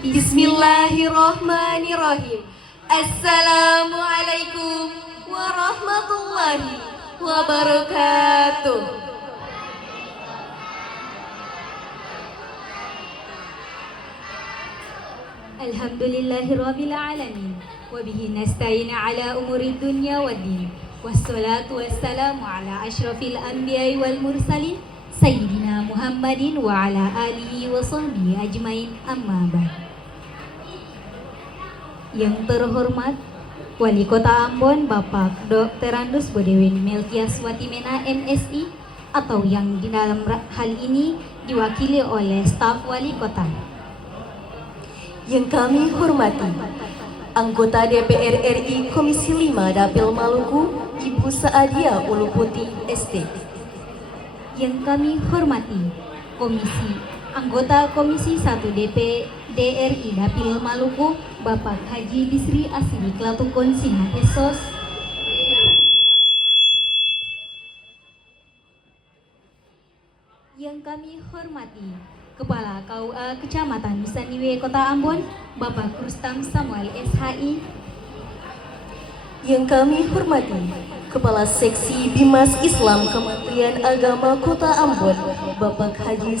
Bismillahirrahmanirrahim. Assalamualaikum warahmatullahi wabarakatuh. Alhamdulillahirabbil alamin wa bihi nasta'in ala umuri dunya waddin. Wassalatu wassalamu ala asyrafil anbiya'i wal mursalin Sayyidina Muhammadin wa ala alihi wa sahbihi ajmain, amma ba'd. Yang terhormat Wali Kota Ambon Bapak Dr. Andus Bodewin Melkias Watimena MSI, atau yang di dalam hal ini diwakili oleh staf Wali Kota. Yang kami hormati anggota DPR RI Komisi 5 Dapil Maluku Ibu Saadia Uluputi ST. Yang kami hormati anggota Komisi 1 DPD RI Dapil Maluku Bapak Haji Bisri Asri Klatukon Sina Esos. Yang kami hormati Kepala KUA Kecamatan Nusaniwe Kota Ambon Bapak Rustam Samuel SHI. Yang kami hormati Kepala Seksi Bimas Islam Kementerian Agama Kota Ambon Bapak Haji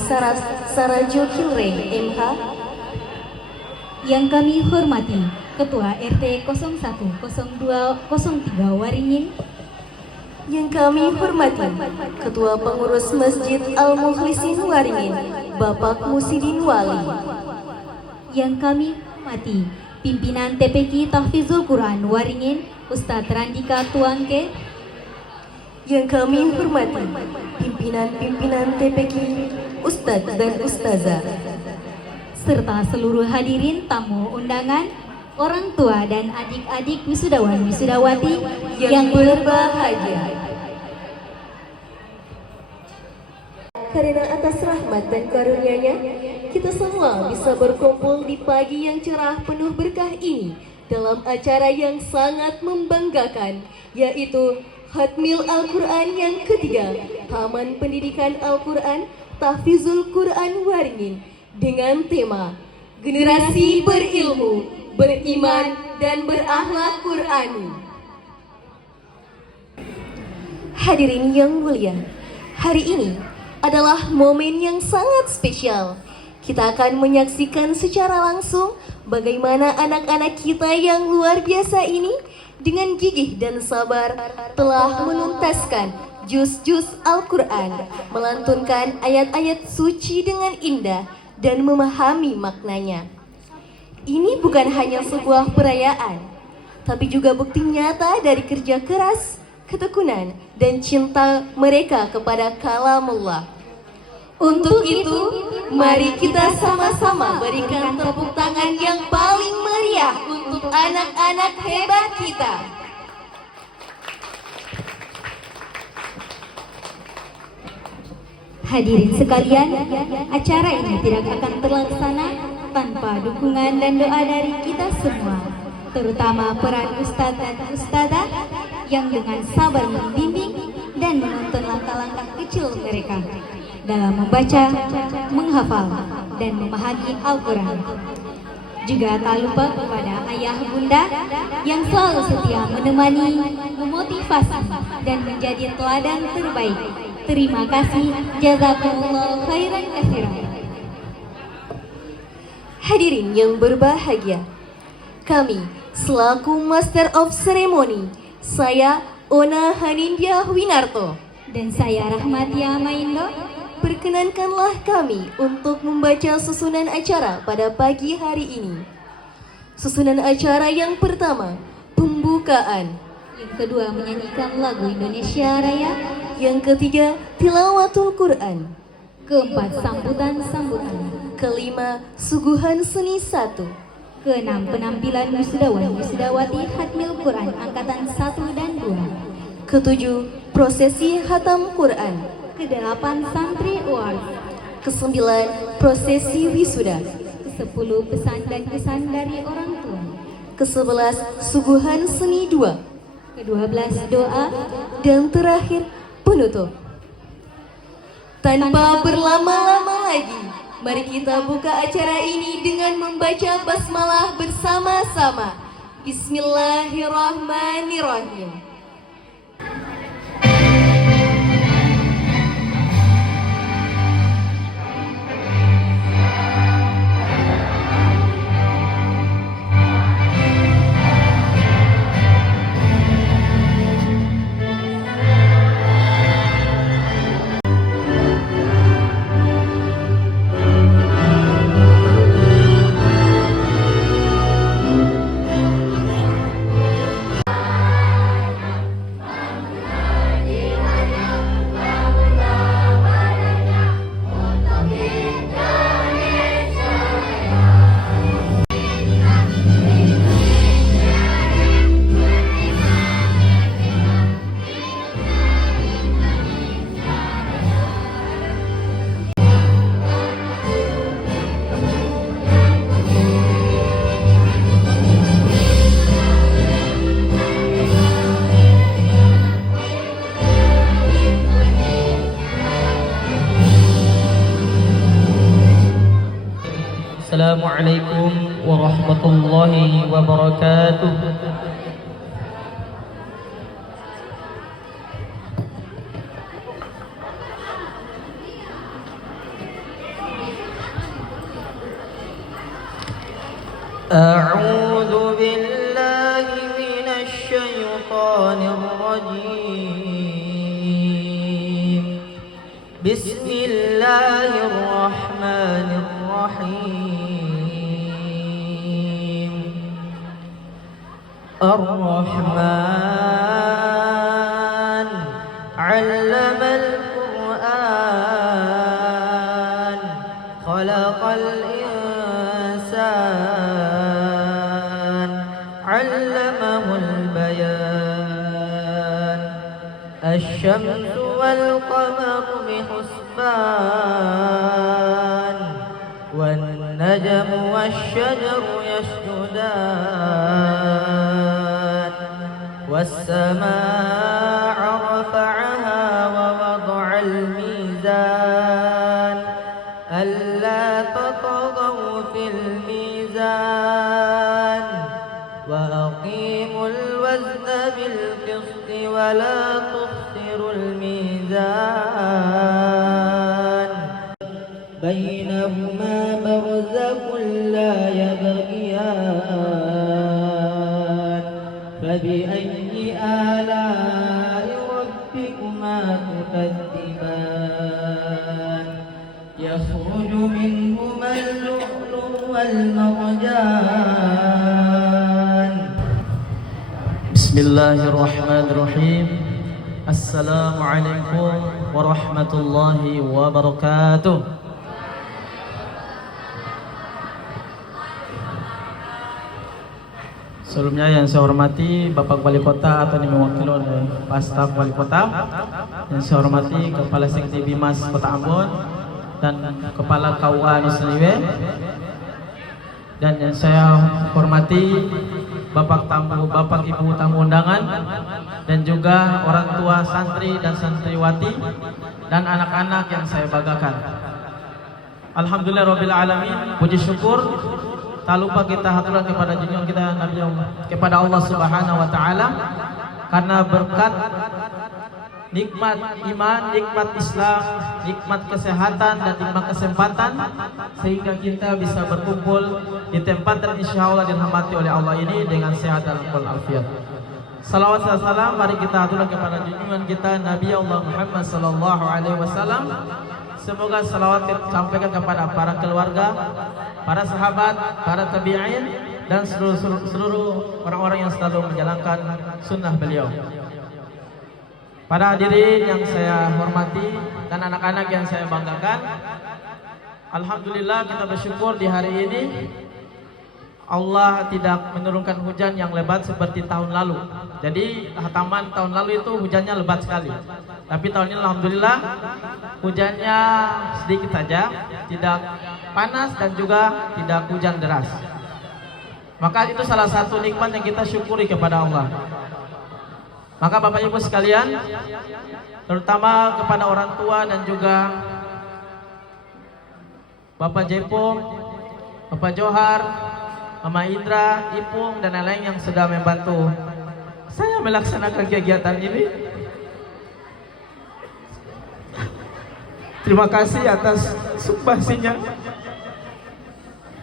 Sarajo Kilreng MH. Yang kami hormati Ketua RT 01, 02, 03 Waringin. Yang kami hormati Ketua Pengurus Masjid Al-Mukhlisin Waringin Bapak Musidin Wali. Yang kami hormati Pimpinan TPQ Tahfizul Quran Waringin Ustadz Randika Tuangke. Yang kami hormati pimpinan TPQ Ustadz dan Ustazah, serta seluruh hadirin tamu undangan, orang tua dan adik-adik wisudawan wisudawati yang berbahagia. Karena atas rahmat dan karunia-Nya, kita semua bisa berkumpul di pagi yang cerah penuh berkah ini dalam acara yang sangat membanggakan, yaitu Khatmil Al-Quran yang ketiga Taman Pendidikan Al-Quran Tahfizul Quran Waringin dengan tema Generasi Berilmu, Beriman, dan Berakhlak Qurani. Hadirin yang mulia, hari ini adalah momen yang sangat spesial. Kita akan menyaksikan secara langsung bagaimana anak-anak kita yang luar biasa ini dengan gigih dan sabar telah menuntaskan juz-juz Al-Quran, melantunkan ayat-ayat suci dengan indah dan memahami maknanya. Ini bukan hanya sebuah perayaan, tapi juga bukti nyata dari kerja keras, ketekunan, dan cinta mereka kepada kalamullah. Untuk itu, mari kita sama-sama berikan tepuk tangan yang paling meriah untuk anak-anak hebat kita. Hadirin sekalian, acara ini tidak akan terlaksana tanpa dukungan dan doa dari kita semua, terutama peran ustadz dan ustadzah yang dengan sabar membimbing dan menuntun langkah-langkah kecil mereka dalam membaca, menghafal, dan memahami Al-Quran. Juga tak lupa kepada ayah bunda yang selalu setia menemani, memotivasi, dan menjadi teladan terbaik. Terima kasih, jazakumullah khairan katsiran. Hadirin yang berbahagia, kami selaku Master of Ceremony, saya Ona Hanindya Winarto dan saya Rahmatia Maindo, perkenankanlah kami untuk membaca susunan acara pada pagi hari ini. Susunan acara yang pertama, pembukaan. Yang kedua, menyanyikan lagu Indonesia Raya. Yang ketiga, tilawatul Quran. Keempat, sambutan. Kelima, suguhan seni 1. Keenam, penampilan wisudawan wisudawati Khatmil Quran angkatan 1 dan 2. Ketujuh, prosesi khatam Quran. Kedelapan, santri award. Kesembilan, prosesi wisuda. Kesepuluh, pesan dan kesan dari orang tua. Kesebelas, suguhan seni 2. Ke-12, doa. Dan terakhir, penutup. Tanpa berlama-lama lagi, Mari kita buka acara ini dengan membaca basmalah bersama-sama. Bismillahirrahmanirrahim. Assalamualaikum warahmatullahi wabarakatuh. A'udzu billahi minasy syaithanir rajim. Bismillahirrahmanirrahim. Ar-Rahman 'allamal Qur'an, khalaqal insan, 'allamahul bayan. Asy-syamsu wal qamaru bihusban, wan najmu wasy-syajaru yasjudan, was-samaa'a rafa'aha wa wada'al mizan, alla tatghaw fil mizan, wa aqimul wazna bil qisti wa la tukhsirul mizan, bainahuma barzakhun la yabghiyan, fabiayyi ala'i rabbikuma tukadziban, yakhruju minhuma al-lu'lu'u wal marjan. Bismillahirrahmanirrahim. Assalamualaikum warahmatullahi wabarakatuh. Sebelumnya yang saya hormati Bapak Wali Kota atau yang mewakili oleh Pak Staf Wali Kota, yang saya hormati Kepala Sekti Bimas Kota Ambon dan Kepala KUA Nisliwe, dan yang saya hormati Bapak Ibu tamu undangan, dan juga orang tua santri dan santriwati dan anak-anak yang saya banggakan. Alhamdulillahirabbil alamin, puji syukur tak lupa kita haturkan kepada junjungan kita Nabi kepada Allah Subhanahu wa taala, karena berkat nikmat iman, nikmat Islam, nikmat kesehatan dan nikmat kesempatan, sehingga kita bisa berkumpul di tempat yang insyaallah dirahmati oleh Allah ini dengan sehat dan walafiat. Salawat dan salam mari kita haturkan kepada junjungan kita Nabi Allah Muhammad sallallahu alaihi wasallam. Semoga salawat disampaikan kepada para keluarga, para sahabat, para tabi'in, dan seluruh orang-orang yang selalu menjalankan sunnah beliau. Para hadirin yang saya hormati dan anak-anak yang saya banggakan, alhamdulillah kita bersyukur di hari ini Allah tidak menurunkan hujan yang lebat seperti tahun lalu. Jadi hataman tahun lalu itu hujannya lebat sekali. Tapi tahun ini alhamdulillah hujannya sedikit saja, tidak panas dan juga tidak hujan deras. Maka itu salah satu nikmat yang kita syukuri kepada Allah. Maka Bapak Ibu sekalian, terutama kepada orang tua dan juga Bapak Jepong, Bapak Johar, Mama Indra, Ipung, dan lain-lain yang sudah membantu saya melaksanakan kegiatan ini. Terima kasih atas sumbangsinya.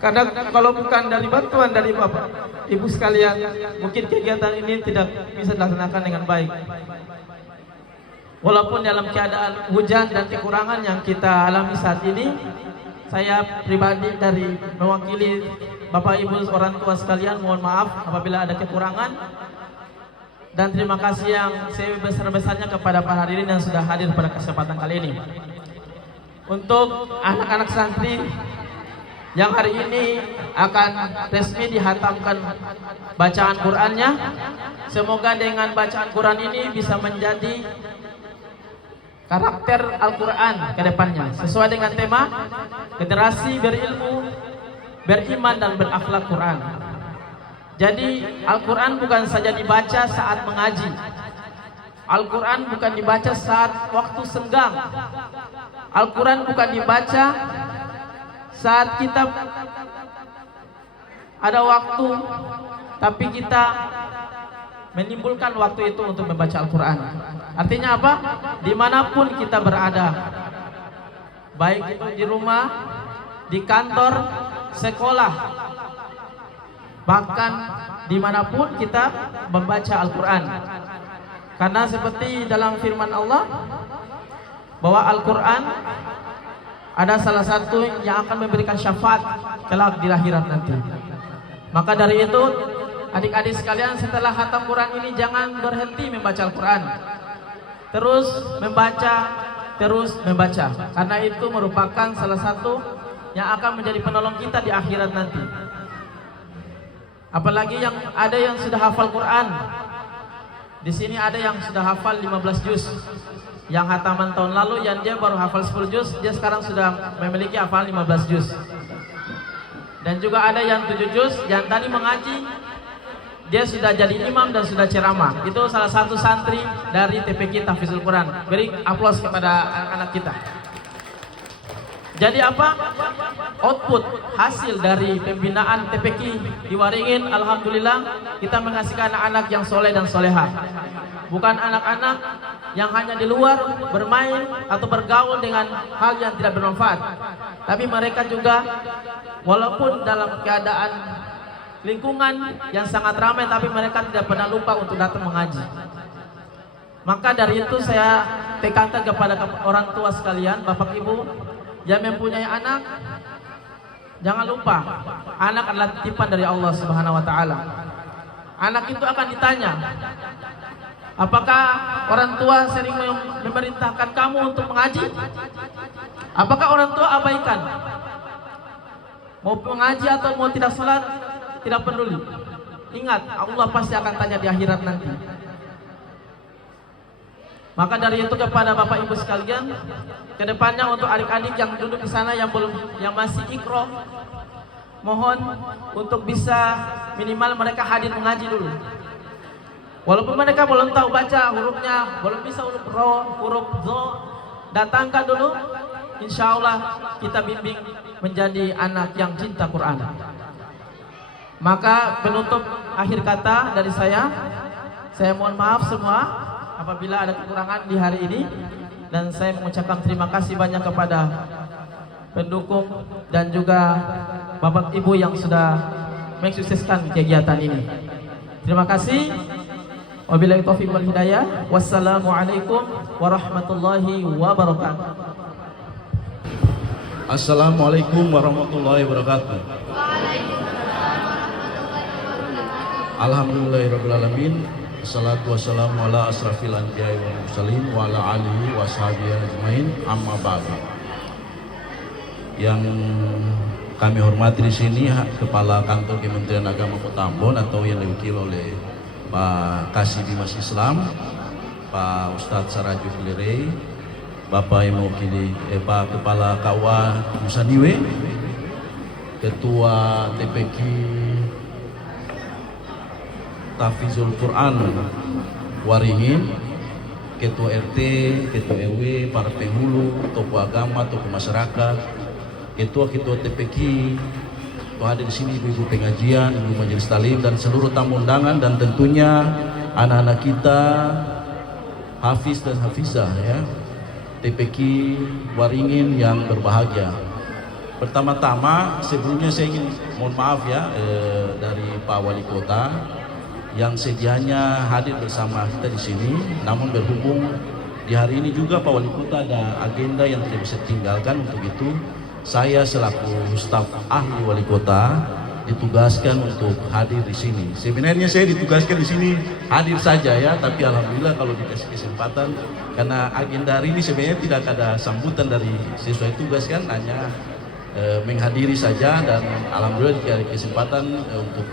Karena kalau bukan dari bantuan dari Bapak Ibu sekalian, mungkin kegiatan ini tidak bisa dilaksanakan dengan baik. Walaupun dalam keadaan hujan dan kekurangan yang kita alami saat ini, saya pribadi dari mewakili Bapak Ibu orang tua sekalian, mohon maaf apabila ada kekurangan. Dan terima kasih yang sebesar-besarnya kepada para hadirin yang sudah hadir pada kesempatan kali ini. Untuk anak-anak santri yang hari ini akan resmi dihatamkan bacaan Qur'annya, semoga dengan bacaan Qur'an ini bisa menjadi karakter Al-Quran ke depannya, sesuai dengan tema generasi berilmu, beriman dan berakhlak Quran. Jadi Al-Quran bukan saja dibaca saat mengaji, Al-Quran bukan dibaca saat waktu senggang, Al-Quran bukan dibaca saat kita ada waktu, tapi kita menimbulkan waktu itu untuk membaca Al-Quran. Artinya apa? Dimanapun kita berada, baik itu di rumah, di kantor, sekolah, bahkan dimanapun kita membaca Al-Quran. Karena seperti dalam firman Allah, bahwa Al-Quran ada salah satu yang akan memberikan syafaat kelak di akhirat nanti. Maka dari itu, adik-adik sekalian, setelah khatam Quran ini jangan berhenti membaca Al-Quran. Terus membaca. Karena itu merupakan salah satu yang akan menjadi penolong kita di akhirat nanti. Apalagi yang ada yang sudah hafal Quran. Di sini ada yang sudah hafal 15 juz. Yang hataman tahun lalu yang dia baru hafal 10 juz, dia sekarang sudah memiliki hafal 15 juz. Dan juga ada yang 7 juz, yang tadi mengaji, dia sudah jadi imam dan sudah ceramah. Itu salah satu santri dari TPQ Tahfizul Quran. Beri aplaus kepada anak-anak kita. Jadi apa? Output hasil dari pembinaan TPQ di Waringin, alhamdulillah kita menghasilkan anak-anak yang soleh dan soleha. Bukan anak-anak yang hanya di luar bermain atau bergaul dengan hal yang tidak bermanfaat, tapi mereka juga walaupun dalam keadaan lingkungan yang sangat ramai, tapi mereka tidak pernah lupa untuk datang mengaji. Maka dari itu saya tekankan kepada orang tua sekalian, bapak ibu yang mempunyai anak, jangan lupa anak adalah titipan dari Allah Subhanahu wa taala. Anak itu akan ditanya, apakah orang tua sering memerintahkan kamu untuk mengaji? Apakah orang tua abaikan? Mau mengaji atau mau tidak sholat, tidak peduli. Ingat, Allah pasti akan tanya di akhirat nanti. Maka dari itu kepada bapak ibu sekalian, kedepannya untuk adik-adik yang duduk di sana yang masih ikro, mohon untuk bisa minimal mereka hadir mengaji dulu. Walaupun mereka belum tahu baca hurufnya, belum bisa huruf ro, huruf zo, datangkan dulu. Insya Allah kita bimbing menjadi anak yang cinta Quran. Maka penutup akhir kata dari saya mohon maaf semua apabila ada kekurangan di hari ini, dan saya mengucapkan terima kasih banyak kepada pendukung dan juga bapak ibu yang sudah mensukseskan kegiatan ini. Terima kasih. Wabillahi taufiq wal hidayah. Wassalamualaikum warahmatullahi wabarakatuh. Assalamualaikum warahmatullahi wabarakatuh. Alhamdulillahirabbil alamin. Assalatu wassalamu ala asrafil anbiya'i wal mursalin wa ala alihi wa sahbihi ajmain. Amma ba'du. Yang kami hormati di sini Kepala Kantor Kementerian Agama Kota Ambon atau yang diwakili oleh Pak Kasih Bimas Islam, Pak Ustadz Saraju Filere, Bapak yang mewakili Pak Kepala KUA Nusaniwe, Ketua TPQ Tahfizul Quran Waringin, Ketua RT, Ketua RW, para penghulu, tokoh agama, tokoh masyarakat, ketua-ketua TPQ, hadir di sini ibu-ibu pengajian, ibu majelis talim dan seluruh tamu undangan, dan tentunya anak-anak kita hafiz dan hafizah ya, TPQ Waringin yang berbahagia. Pertama-tama sebelumnya saya ingin mohon maaf ya dari Pak Wali Kota yang sedianya hadir bersama kita di sini, namun berhubung di hari ini juga Pak Wali Kota ada agenda yang tidak bisa ditinggalkan. Untuk itu saya selaku staf ahli Wali Kota ditugaskan untuk hadir di sini. Sebenarnya saya ditugaskan di sini hadir saja ya, tapi alhamdulillah kalau dikasih kesempatan, karena agenda hari ini sebenarnya tidak ada sambutan dari sesuai tugas kan, hanya menghadiri saja, dan alhamdulillah dikasih kesempatan untuk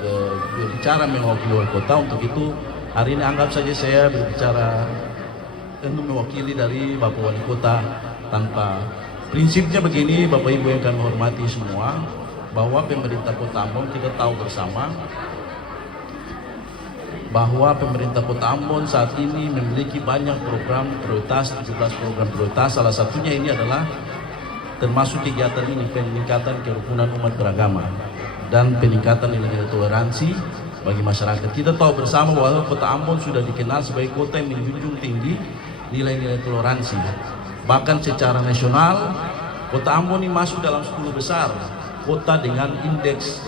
berbicara mewakili Wali Kota. Untuk itu hari ini anggap saja saya berbicara untuk mewakili dari Bapak Wali Kota. Tanpa prinsipnya begini, Bapak Ibu yang kami hormati semua, bahwa pemerintah Kota Ambon, kita tahu bersama bahwa pemerintah Kota Ambon saat ini memiliki banyak program prioritas, 17 program prioritas. Salah satunya ini adalah termasuk kegiatan ini, peningkatan kerukunan umat beragama dan peningkatan nilai-nilai toleransi bagi masyarakat. Kita tahu bersama bahwa Kota Ambon sudah dikenal sebagai kota yang menjunjung tinggi nilai-nilai toleransi. Bahkan secara nasional, Kota Ambon ini masuk dalam 10 besar kota dengan indeks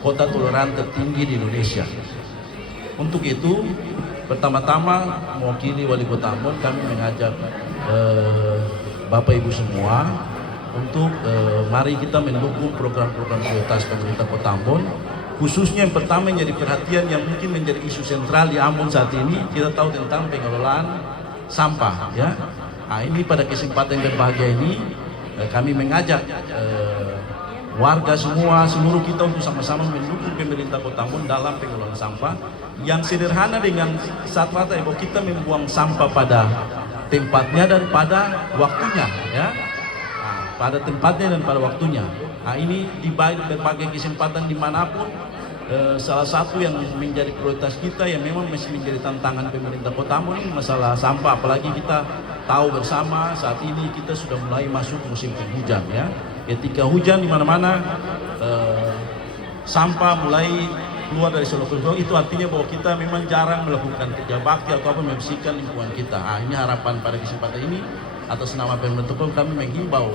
kota toleran tertinggi di Indonesia. Untuk itu, pertama-tama mewakili Wali Kota Ambon, kami mengajak Bapak Ibu semua untuk mari kita mendukung program-program prioritas pemerintah Kota Ambon, khususnya yang pertama yang jadi perhatian, yang mungkin menjadi isu sentral di Ambon saat ini. Kita tahu tentang pengelolaan sampah ya. Nah, ini pada kesempatan yang berbahagia ini kami mengajak warga semua, seluruh kita untuk sama-sama mendukung pemerintah Kota Ambon dalam pengelolaan sampah yang sederhana dengan saat rata, bahwa kita membuang sampah pada tempatnya dan pada waktunya ya. Pada tempatnya dan pada waktunya. Nah, ini di berbagai kesempatan dimanapun, salah satu yang menjadi prioritas kita yang memang masih menjadi tantangan pemerintah Kota Ambon ini masalah sampah. Apalagi kita tahu bersama saat ini kita sudah mulai masuk musim penghujan ya. Ketika hujan di mana-mana sampah mulai keluar dari seluruh itu artinya bahwa kita memang jarang melakukan kerja bakti atau apa membersihkan lingkungan kita. Nah, ini harapan pada kesempatan ini atas nama pemerintah kami menghimbau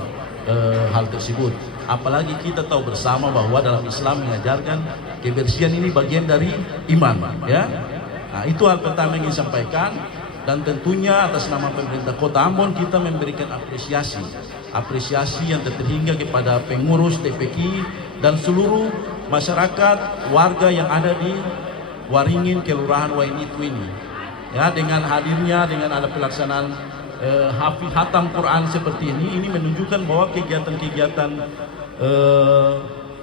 hal tersebut. Apalagi kita tahu bersama bahwa dalam Islam mengajarkan kebersihan ini bagian dari iman ya. Nah, itu hal pertama yang ingin sampaikan, dan tentunya atas nama pemerintah Kota Ambon kita memberikan apresiasi yang terhingga kepada pengurus TPQ dan seluruh masyarakat warga yang ada di Waringin Kelurahan Wainitu ini ya, dengan hadirnya, dengan ada pelaksanaan hatam Quran seperti ini menunjukkan bahwa kegiatan-kegiatan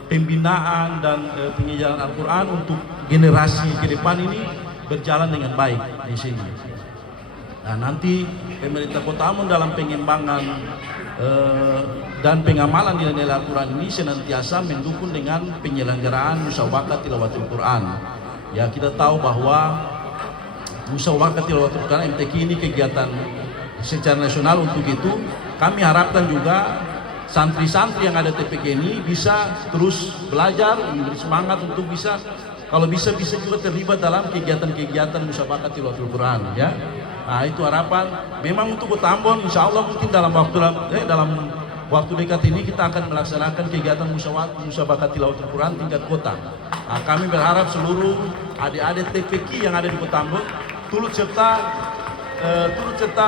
pembinaan dan pengajaran Al-Quran untuk generasi ke depan ini berjalan dengan baik di sini. Nah, nanti pemerintah Kota Ambon dalam pengembangan dan pengamalan nilai-nilai Al-Quran ini senantiasa mendukung dengan penyelenggaraan musyawarah tilawatul Quran. Ya, kita tahu bahwa musyawarah tilawatul Quran MTQ ini kegiatan secara nasional. Untuk itu kami harapkan juga santri-santri yang ada TPQ ini bisa terus belajar, memberi semangat untuk bisa, kalau bisa juga terlibat dalam kegiatan-kegiatan musyawarah tilawatul Quran ya. Nah, itu harapan. Memang untuk Kota Ambon insya Allah mungkin dalam waktu dekat ini kita akan melaksanakan kegiatan musyawarah tilawatul Quran tingkat kota. Nah, kami berharap seluruh adik-adik TPQ yang ada di Kota Ambon turut serta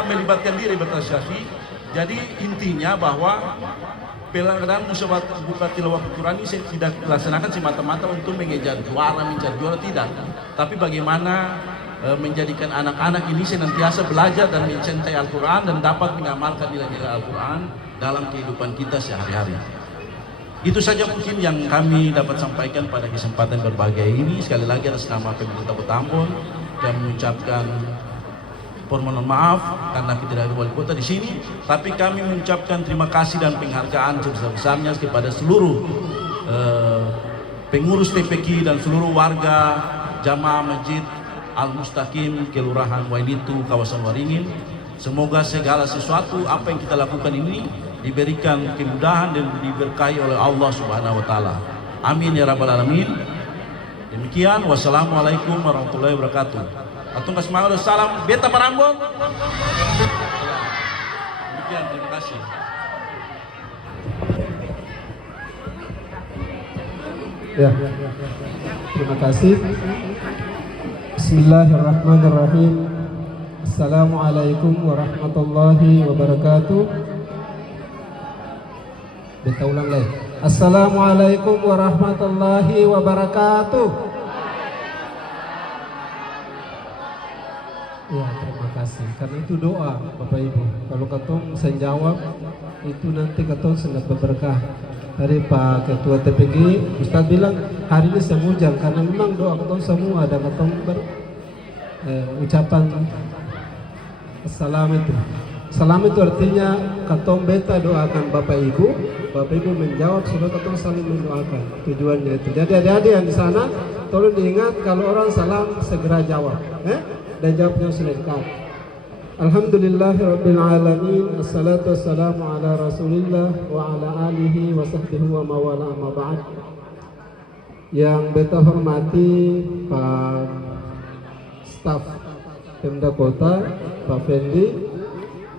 melibatkan diri berpartisipasi. Jadi intinya bahwa pelaksanaan musyawarah tilawatul Quran ini tidak dilaksanakan semata-mata untuk mengejar juara, mencari juara, tidak. Tapi bagaimana menjadikan anak-anak ini senantiasa belajar dan mencintai Al-Quran dan dapat mengamalkan nilai-nilai Al-Quran dalam kehidupan kita sehari-hari. Itu saja mungkin yang kami dapat sampaikan pada kesempatan berbahagia ini. Sekali lagi atas nama pemerintah Kota Ambon kami mengucapkan permohonan maaf karena kita tidak ada wali kota di sini, tapi kami mengucapkan terima kasih dan penghargaan sebesar-besarnya kepada seluruh pengurus TPQ dan seluruh warga jamaah Masjid Al-Mustaqim Kelurahan Wainitu kawasan Waringin. Semoga segala sesuatu apa yang kita lakukan ini diberikan kemudahan dan diberkahi oleh Allah Subhanahu wa taala. Amin ya rabbal alamin. Demikian, wassalamualaikum warahmatullahi wabarakatuh. Atungkas semangat salam Beta Parambon. Demikian, terima kasih. Ya, terima kasih. Bismillahirrahmanirrahim. Assalamualaikum warahmatullahi wabarakatuh. Beta ulang lagi. Assalamualaikum warahmatullahi wabarakatuh. Ya, terima kasih. Karena itu doa Bapak Ibu. Kalau katong saya jawab itu nanti katong sangat berberkah. Tadi Pak Ketua TPG Ustaz bilang hari ini saya hujan karena memang doa katong semua ada katong ucapan salam itu. Salam itu artinya katong beta doakan Bapak Ibu menjawab sudah katong saling mendoakan. Tujuannya itu. Jadi adik-adik yang di sana tolong diingat kalau orang salam segera jawab, dan jawabnya sudah lengkap. Alhamdulillahirabbil alamin. Assalatu wassalamu ala Rasulillah wa ala alihi wa sahbihi wa mawala amma ba'd. Yang beta hormati Pak staf Pemda Kota, Pak Fendi,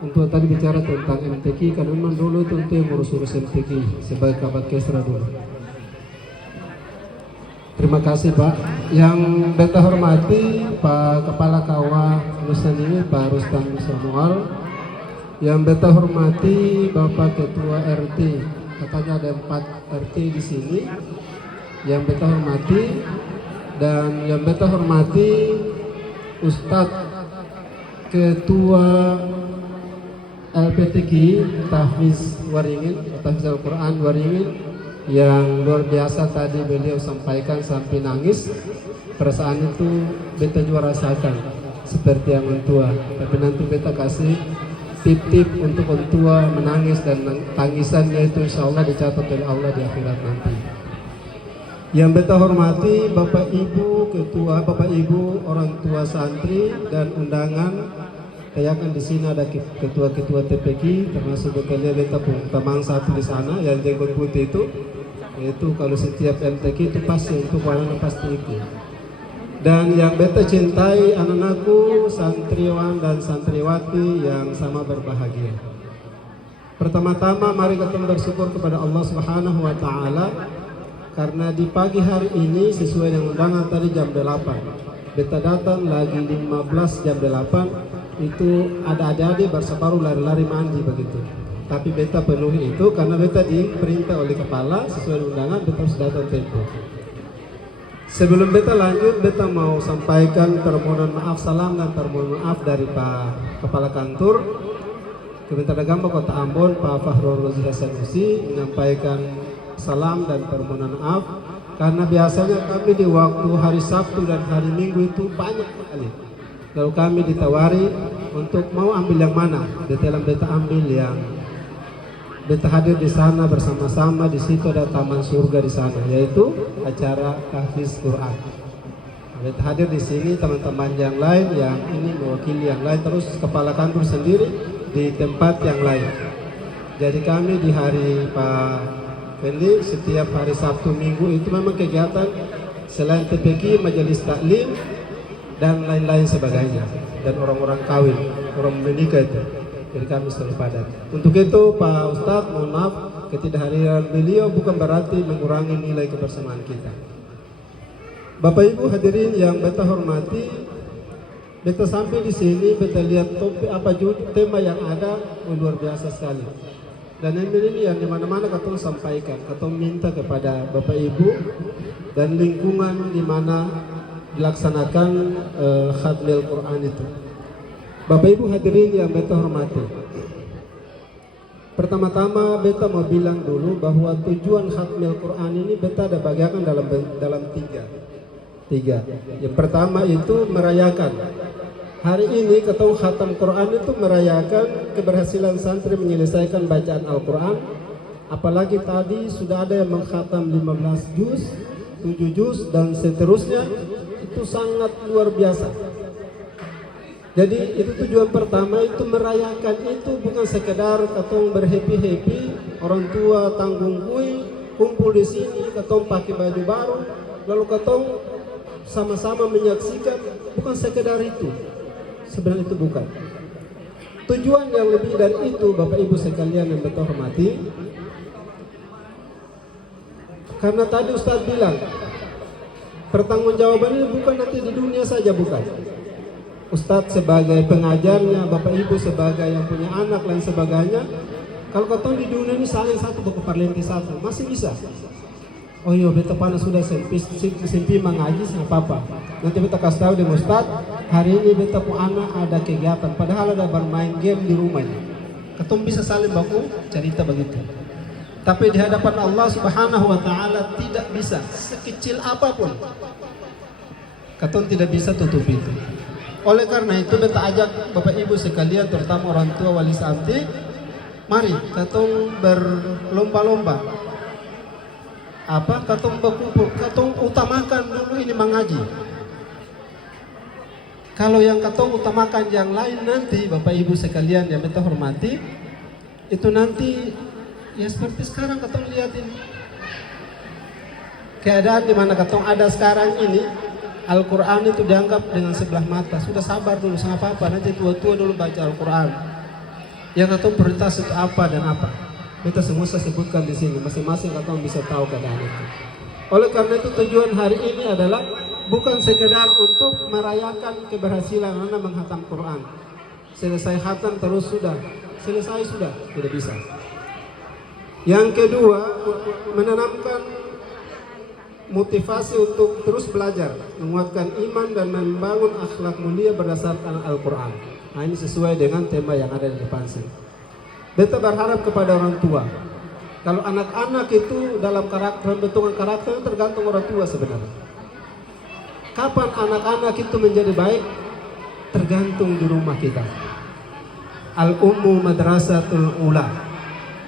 untuk tadi bicara tentang MTQ, karena memang dulu tentu yang urus-urus MTQ sebagai kabat kesra dulu. Terima kasih Pak. Yang beta hormati Pak Kepala Kawah Nusan ini Pak Rustam Samuel. Yang beta hormati Bapak Ketua RT, katanya ada 4 RT di sini. Yang beta hormati, dan yang beta hormati Ustadz Ketua LPTQ Tahfiz Waringin, Tahfiz Al-Quran Waringin, yang luar biasa tadi beliau sampaikan sampai nangis. Perasaan itu beta juga rasakan seperti yang mentua. Tapi nanti beta kasih tip-tip untuk mentua menangis, dan tangisannya itu insya Allah dicatat oleh Allah di akhirat nanti. Yang beta hormati Bapak Ibu Ketua, Bapak Ibu orang tua santri dan undangan. Kayakan di sini ada ketua-ketua TPQ, termasuk bekalnya beta pun teman satu di sana yang jenggot putih itu. Itu kalau setiap MTQ itu pasti untuk warna pasti itu. Dan yang beta cintai anak-anakku santriwan dan santriwati yang sama berbahagia. Pertama-tama mari kita bersyukur kepada Allah Subhanahu wa taala karena di pagi hari ini sesuai dengan undangan tadi jam 8. Beta datang lagi 15 jam 8. Itu ada adik-adik baru lari-lari mandi begitu. Tapi beta penuhi itu karena beta diperintah oleh kepala sesuai undangan beta harus datang tempo. Sebelum beta lanjut, beta mau sampaikan permohonan maaf salam dan permohonan maaf dari Pak Kepala Kantor Kementerian Agama Kota Ambon, Pak Fahrul Razi Hasanusi, menyampaikan salam dan permohonan maaf karena biasanya kami di waktu hari Sabtu dan hari Minggu itu banyak sekali. Kalau kami ditawari untuk mau ambil yang mana, beta ambil yang beta hadir di sana bersama-sama. Di situ ada taman surga di sana, yaitu acara tahfiz Quran. Beta hadir di sini, teman-teman yang lain yang ini mewakili yang lain, terus kepala kantor sendiri di tempat yang lain. Jadi kami di hari Pak Fendi setiap hari Sabtu Minggu itu memang kegiatan selain TPQ, majelis taklim dan lain-lain sebagainya, dan orang-orang kawin, orang menikah itu. Jadi kami selalu padat. Untuk itu Pak Ustadz, mohon maaf ketidakhadiran beliau bukan berarti mengurangi nilai kebersamaan kita. Bapak Ibu hadirin yang beta hormati, beta sampai di sini beta lihat topik apa juga tema yang ada luar biasa sekali. Dan ini yang dimana-mana katong sampaikan, katong minta kepada Bapak Ibu dan lingkungan di mana dilaksanakan khatmil Quran itu. Bapak Ibu hadirin yang beta hormati, pertama-tama beta mau bilang dulu bahwa tujuan khatmil Quran ini beta ada bagikan dalam tiga. Yang pertama itu merayakan. Hari ini ketemu khatam Quran itu merayakan keberhasilan santri menyelesaikan bacaan Al-Quran. Apalagi tadi sudah ada yang mengkhatam 15 juz, 7 juz dan seterusnya. Itu sangat luar biasa. Jadi itu tujuan pertama, itu merayakan itu bukan sekedar katong berhappy-happy, orang tua tanggung kui, kumpul di sini, katong pakai baju baru, lalu katong sama-sama menyaksikan, bukan sekedar itu. Sebenarnya itu bukan. Tujuan yang lebih dari itu, Bapak Ibu sekalian yang betul hormati, karena tadi Ustadz bilang, pertanggungjawaban ini bukan nanti di dunia saja, bukan. Ustadz sebagai pengajarnya, Bapak Ibu sebagai yang punya anak lain sebagainya, kalau katong di dunia ini saling satu buku parlenti satu, masih bisa. Oh iya, beta panas sudah sempi mengaji sama papa. Nanti beta kasih tahu dengan Ustadz, hari ini beta punya anak ada kegiatan, padahal ada bermain game di rumahnya. Katong bisa saling baku cerita begitu. Tapi di hadapan Allah Subhanahu wa Ta'ala tidak bisa, sekecil apapun. Katong tidak bisa tutup itu. Oleh karena itu beta ajak Bapak Ibu sekalian, terutama orang tua wali santri, mari katong berlomba-lomba. Katong berkumpul, katong utamakan dulu ini mengaji. Kalau yang katong utamakan yang lain nanti, Bapak Ibu sekalian yang beta hormati, itu nanti ya seperti sekarang katong lihat ini. Keadaan di mana katong ada sekarang ini, Al-Quran itu dianggap dengan sebelah mata. Sudah sabar dulu sama apa, nanti tua-tua dulu baca Al-Quran. Yang katong prioritas itu apa dan apa. Kita semua saya sebutkan di sini, masing-masing katong bisa tahu keadaan itu. Oleh karena itu tujuan hari ini adalah bukan sekedar untuk merayakan keberhasilan anak menghatam Quran. Selesai hatam terus sudah, selesai sudah, tidak bisa. Yang kedua, menanamkan motivasi untuk terus belajar, menguatkan iman dan membangun akhlak mulia berdasarkan Al-Quran. Nah, ini sesuai dengan tema yang ada di depan sini. Beta berharap kepada orang tua, kalau anak-anak itu dalam karakter, bentukan karakter tergantung orang tua sebenarnya. Kapan anak-anak itu menjadi baik? Tergantung di rumah kita. Al-ummu madrasatul ula.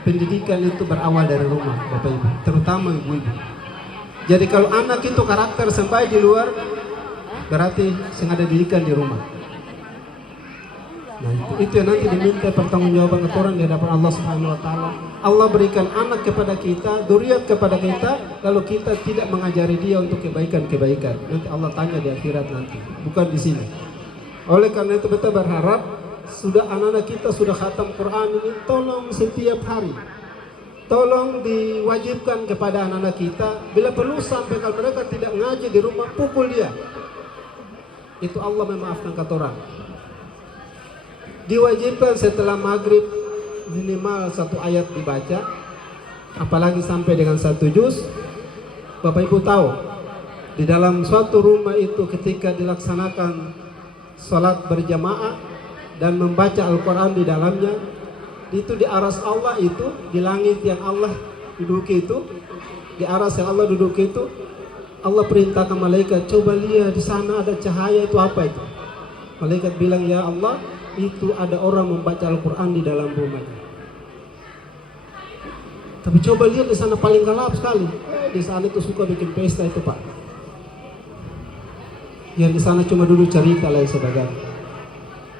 Pendidikan itu berawal dari rumah, Bapak Ibu, terutama ibu-ibu. Jadi kalau anak itu karakter sampai di luar, berarti sengaja didikan di rumah. Nah itu yang nanti diminta pertanggungjawaban orang di hadapan Allah Subhanahu Wa Taala. Allah berikan anak kepada kita, dzurriat kepada kita, lalu kita tidak mengajari dia untuk kebaikan-kebaikan. Nanti Allah tanya di akhirat nanti, bukan di sini. Oleh karena itu kita berharap sudah anak-anak kita sudah khatam Quran ini, tolong setiap hari. Tolong diwajibkan kepada anak-anak kita, bila perlu sampai kalau mereka tidak ngaji di rumah, pukul dia. Itu Allah memaafkan kata orang. Diwajibkan setelah maghrib minimal 1 ayat dibaca, apalagi sampai dengan 1 juz. Bapak Ibu tahu, di dalam suatu rumah itu ketika dilaksanakan salat berjamaah dan membaca Al-Quran di dalamnya, itu di aras Allah itu, di langit yang Allah duduki itu, di aras yang Allah duduki itu, Allah perintahkan malaikat, coba lihat di sana ada cahaya, itu apa itu? Malaikat bilang, ya Allah, itu ada orang membaca Al-Quran di dalam rumahnya. Tapi coba lihat di sana paling gelap sekali. Di sana itu suka bikin pesta itu, Pak. Yang di sana cuma dulu cerita lain sebagainya.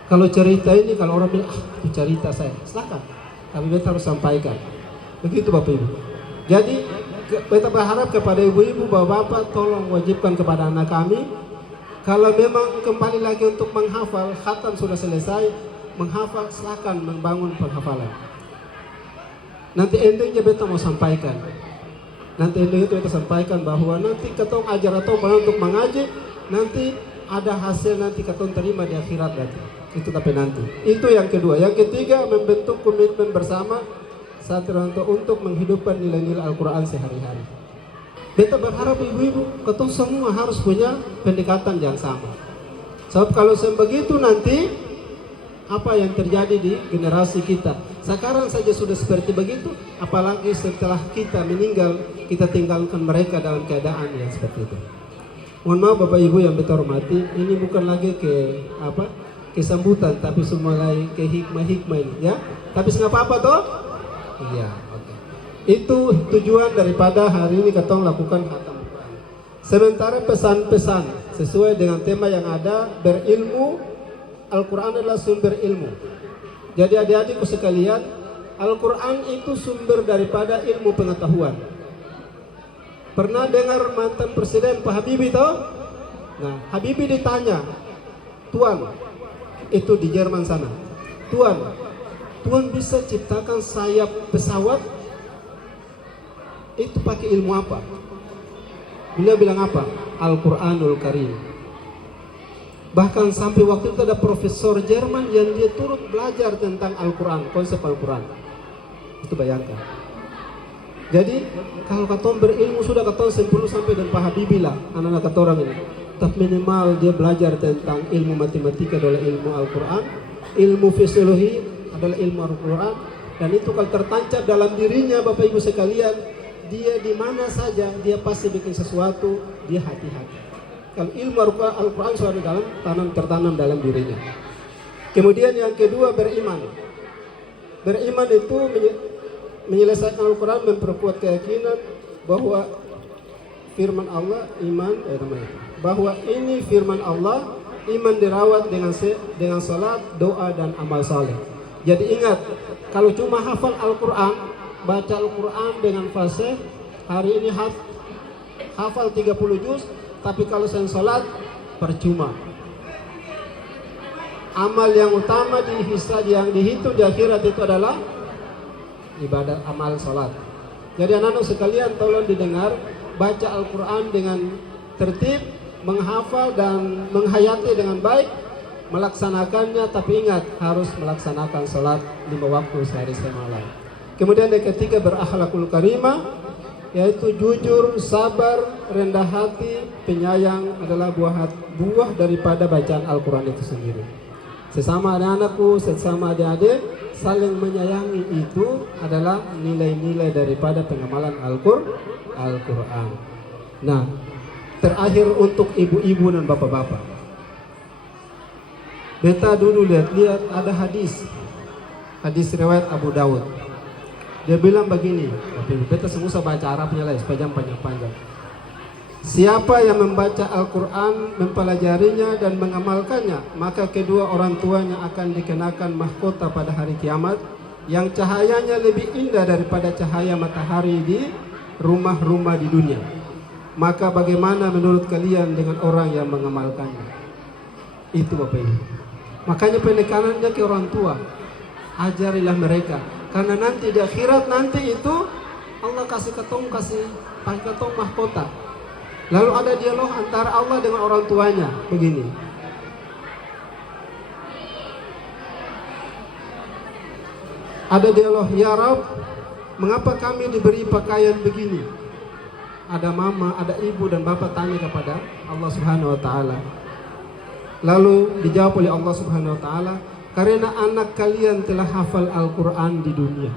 Kalau cerita ini, kalau orang bilang, itu cerita saya, silakan. Tapi beta harus sampaikan. Begitu Bapak Ibu. Jadi, beta berharap kepada ibu-ibu, bapak-bapak, tolong wajibkan kepada anak kami. Kalau memang kembali lagi untuk menghafal, khatam sudah selesai, menghafal, silakan membangun penghafalan. Nanti endingnya beta mau sampaikan. Nanti endingnya itu beta sampaikan bahwa nanti ketong ajar atau untuk mengaji, nanti ada hasil nanti ketong terima di akhirat nanti. Itu tapi nanti. Itu yang kedua. Yang ketiga, membentuk komitmen bersama satu untuk menghidupkan nilai-nilai Al-Quran sehari-hari. Beta berharap ibu-ibu, ketong semua harus punya pendekatan yang sama. Sebab kalau begitu nanti, apa yang terjadi di generasi kita? Sekarang saja sudah seperti begitu, apalagi setelah kita meninggal, kita tinggalkan mereka dalam keadaan yang seperti itu. Mohon maaf Bapak Ibu yang beta hormati, ini bukan lagi kesambutan, tapi mulai ke hikmah-hikmah ini, ya. Tapi kenapa apa toh? Iya, oke. Itu tujuan daripada hari ini ketong lakukan khatam Quran. Sementara pesan-pesan sesuai dengan tema yang ada, berilmu, Al-Quran adalah sumber ilmu. Jadi adik-adikku sekalian, Al-Quran itu sumber daripada ilmu pengetahuan. Pernah dengar mantan presiden Pak Habibie tahu? Nah, Habibie ditanya, Tuan, itu di Jerman sana, Tuan bisa ciptakan sayap pesawat? Itu pakai ilmu apa? Beliau bilang apa? Al-Quranul Karim. Bahkan sampai waktu itu ada profesor Jerman yang dia turut belajar tentang Al-Quran, konsep Al-Quran. Itu bayangkan. Jadi kalau katon berilmu sudah katon 10 sampai dan Pak Habibie lah anak-anak katorang ini. Tapi minimal dia belajar tentang ilmu matematika adalah ilmu Al-Quran, ilmu fisiologi adalah ilmu Al-Quran, dan itu kalau tertancap dalam dirinya Bapak Ibu sekalian, dia di mana saja dia pasti bikin sesuatu, dia hati-hati. Kalau ilmu Al-Quran sudah tertanam dalam dirinya. Kemudian yang kedua beriman. Beriman itu menyelesaikan Al-Quran, memperkuat keyakinan bahwa firman Allah, bahwa ini firman Allah, iman dirawat dengan salat, doa dan amal saleh. Jadi ingat, kalau cuma hafal Al-Quran, baca Al-Quran dengan fasih, hari ini hafal 30 juz, tapi kalau saya salat percuma. Amal yang utama yang dihitung di akhirat itu adalah ibadah amal salat. Jadi anak-anak sekalian tolong didengar, baca Al-Quran dengan tertib, menghafal dan menghayati dengan baik, melaksanakannya, tapi ingat harus melaksanakan salat 5 waktu sehari semalam. Kemudian yang ketiga berakhlakul karimah, yaitu jujur, sabar, rendah hati, penyayang adalah buah daripada bacaan Al-Quran itu sendiri. Sesama anak-anakku, sesama adik-adik, saling menyayangi itu adalah nilai-nilai daripada pengamalan Al-Quran. Nah, terakhir untuk ibu-ibu dan bapak-bapak. Beta dulu lihat ada hadis riwayat Abu Daud. Dia bilang begini, tapi beta semuanya baca Arabnya lah, panjang-panjang. Siapa yang membaca Al-Quran, mempelajarinya dan mengamalkannya, maka kedua orang tuanya akan dikenakan mahkota pada hari kiamat yang cahayanya lebih indah daripada cahaya matahari di rumah-rumah di dunia. Maka bagaimana menurut kalian dengan orang yang mengamalkannya? Itu Bapak Ibu. Makanya penekanannya ke orang tua. Ajarilah mereka. Karena nanti di akhirat nanti itu Allah kasih pakai ketong mahkota. Lalu ada dialog antara Allah dengan orang tuanya. Begini. Ada dialog, ya Rabb, mengapa kami diberi pakaian begini? Ada mama, ada ibu dan bapak tanya kepada Allah Subhanahu wa taala. Lalu dijawab oleh Allah Subhanahu wa taala, karena anak kalian telah hafal Al-Quran di dunia.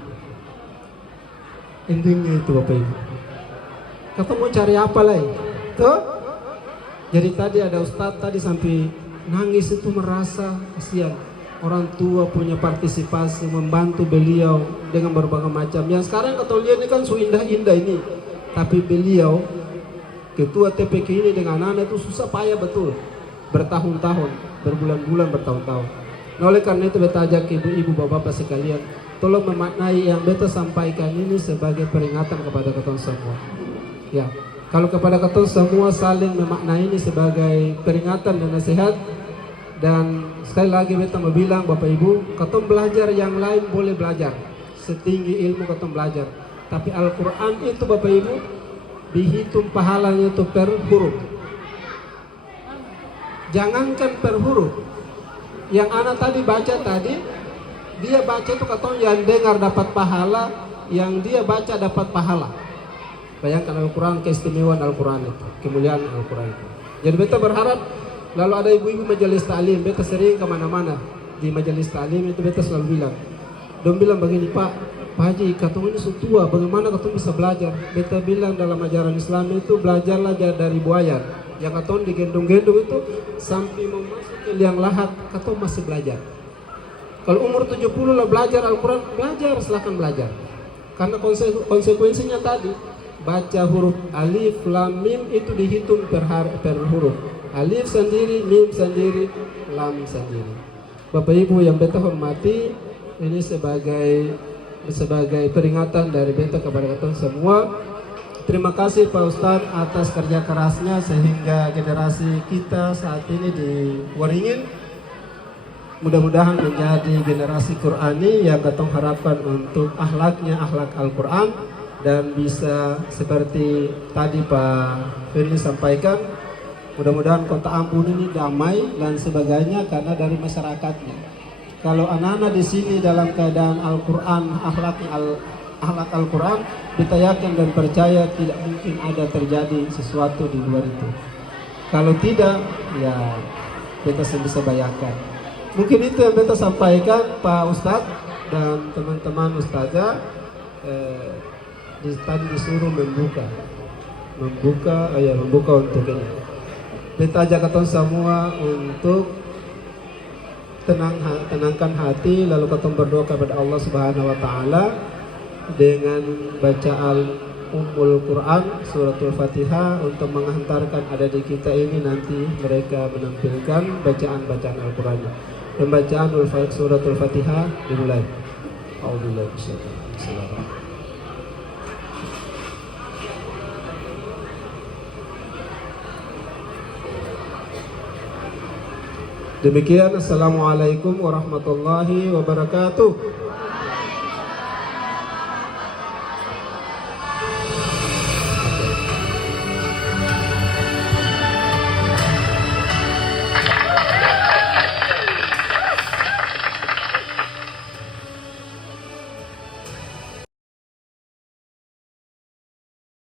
Endingnya itu Bapak Ibu. Kata mau cari apa lagi? Jadi tadi ada Ustadz tadi sampai nangis itu merasa kasihan. Orang tua punya partisipasi membantu beliau dengan berbagai macam. Yang sekarang kata lihat ini kan so indah-indah ini. Tapi beliau ketua TPK ini dengan anak itu susah payah betul. Bertahun-tahun, berbulan-bulan, bertahun-tahun. Nah, oleh karena itu beta ajak ibu-ibu bapak-bapak sekalian, tolong memaknai yang beta sampaikan ini sebagai peringatan kepada kita semua. Ya, kalau kepada kita semua saling memaknai ini sebagai peringatan dan nasihat. Dan sekali lagi beta mau bilang Bapak Ibu, kita belajar yang lain boleh belajar, setinggi ilmu kita belajar. Tapi Al-Quran itu Bapak Ibu dihitung pahalanya itu per huruf. Jangankan per huruf. Yang anak tadi baca tadi, dia baca itu kata yang dengar dapat pahala, yang dia baca dapat pahala. Bayangkan Al-Quran, keistimewaan Al-Quran itu, kemuliaan Al-Quran itu. Jadi beta berharap, lalu ada ibu-ibu majelis ta'lim, beta sering kemana-mana di majelis ta'lim itu beta selalu bilang, dong bilang begini, Pak Haji, katong ini sutua, bagaimana katong bisa belajar? Beta bilang dalam ajaran Islam itu belajarlah dari buaya. Yang katong digendong-gendong itu sampai masuk ke liang lahat, katong masih belajar. Kalau umur 70 lah belajar Al-Quran, belajar, silakan belajar. Karena konsekuensinya tadi, baca huruf alif, lam, mim itu dihitung per huruf. Alif sendiri, mim sendiri, lam sendiri. Bapak Ibu yang beta hormati, ini sebagai peringatan dari beta kepada kita semua. Terima kasih Pak Ustadz atas kerja kerasnya sehingga generasi kita saat ini di Waringin mudah-mudahan menjadi generasi Qurani yang katong harapkan untuk akhlaknya akhlak Al-Quran, dan bisa seperti tadi Pak Firly sampaikan, mudah-mudahan kota Ambon ini damai dan sebagainya karena dari masyarakatnya. Kalau anak-anak di sini dalam keadaan Al-Quran, akhlak Al-Quran, kita yakin dan percaya tidak mungkin ada terjadi sesuatu di luar itu. Kalau tidak, ya kita bisa bayangkan. Mungkin itu yang kita sampaikan Pak Ustadz dan teman-teman Ustazah. Tadi disuruh membuka untuk ini. Kita ajak kita semua untuk tenangkan hati, lalu kita berdoa kepada Allah Subhanahu Wa Taala dengan bacaan Ummul Quran, suratul Fatihah, untuk menghantarkan adik kita ini nanti mereka menampilkan bacaan Al-Quran. Pembacaan suratul Fatihah dimulai. A'udzubillahi minasyaitonir rajim. Demikian, assalamualaikum warahmatullahi wabarakatuh.